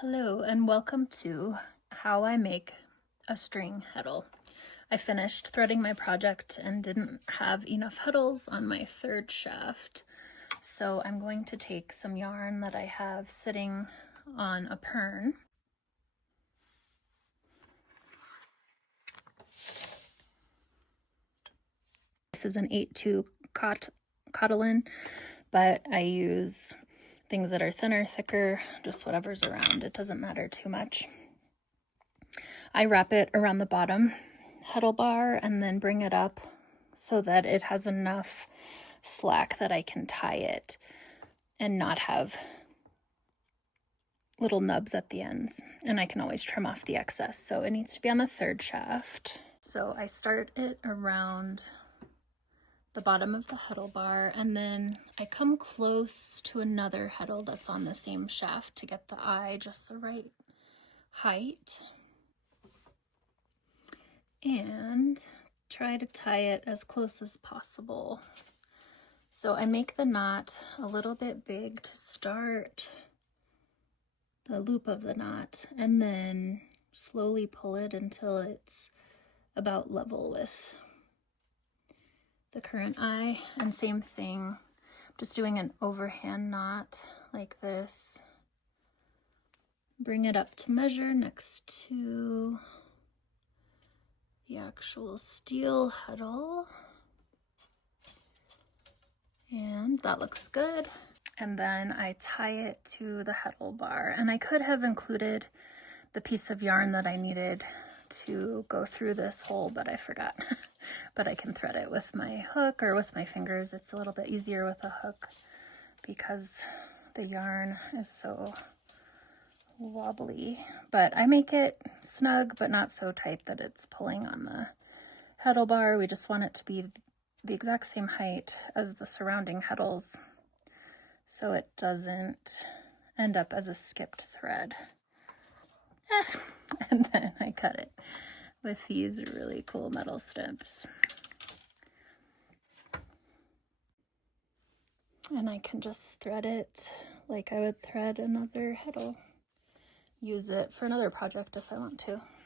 Hello and welcome to how I make a string heddle. I finished threading my project and didn't have enough heddles on my third shaft, so I'm going to take some yarn that I have sitting on a pern. This is an 8/2 cottolin, but I use things that are thinner, thicker, just whatever's around. It doesn't matter too much. I wrap it around the bottom heddle bar and then bring it up so that it has enough slack that I can tie it and not have little nubs at the ends. And I can always trim off the excess. So it needs to be on the third shaft. So I start it around the bottom of the heddle bar, and then I come close to another heddle that's on the same shaft to get the eye just the right height, and try to tie it as close as possible. So I make the knot a little bit big to start the loop of the knot, and then slowly pull it until it's about level with the current eye. And same thing, just doing an overhand knot like this. Bring it up to measure next to the actual steel heddle. And that looks good. And then I tie it to the heddle bar. And I could have included the piece of yarn that I needed to go through this hole, but I forgot. But I can thread it with my hook or with my fingers. It's a little bit easier with a hook because the yarn is so wobbly. But I make it snug, but not so tight that it's pulling on the heddle bar. We just want it to be the exact same height as the surrounding heddles so it doesn't end up as a skipped thread. And then I cut it with these really cool metal stamps. And I can just thread it like I would thread another heddle. Use it for another project if I want to.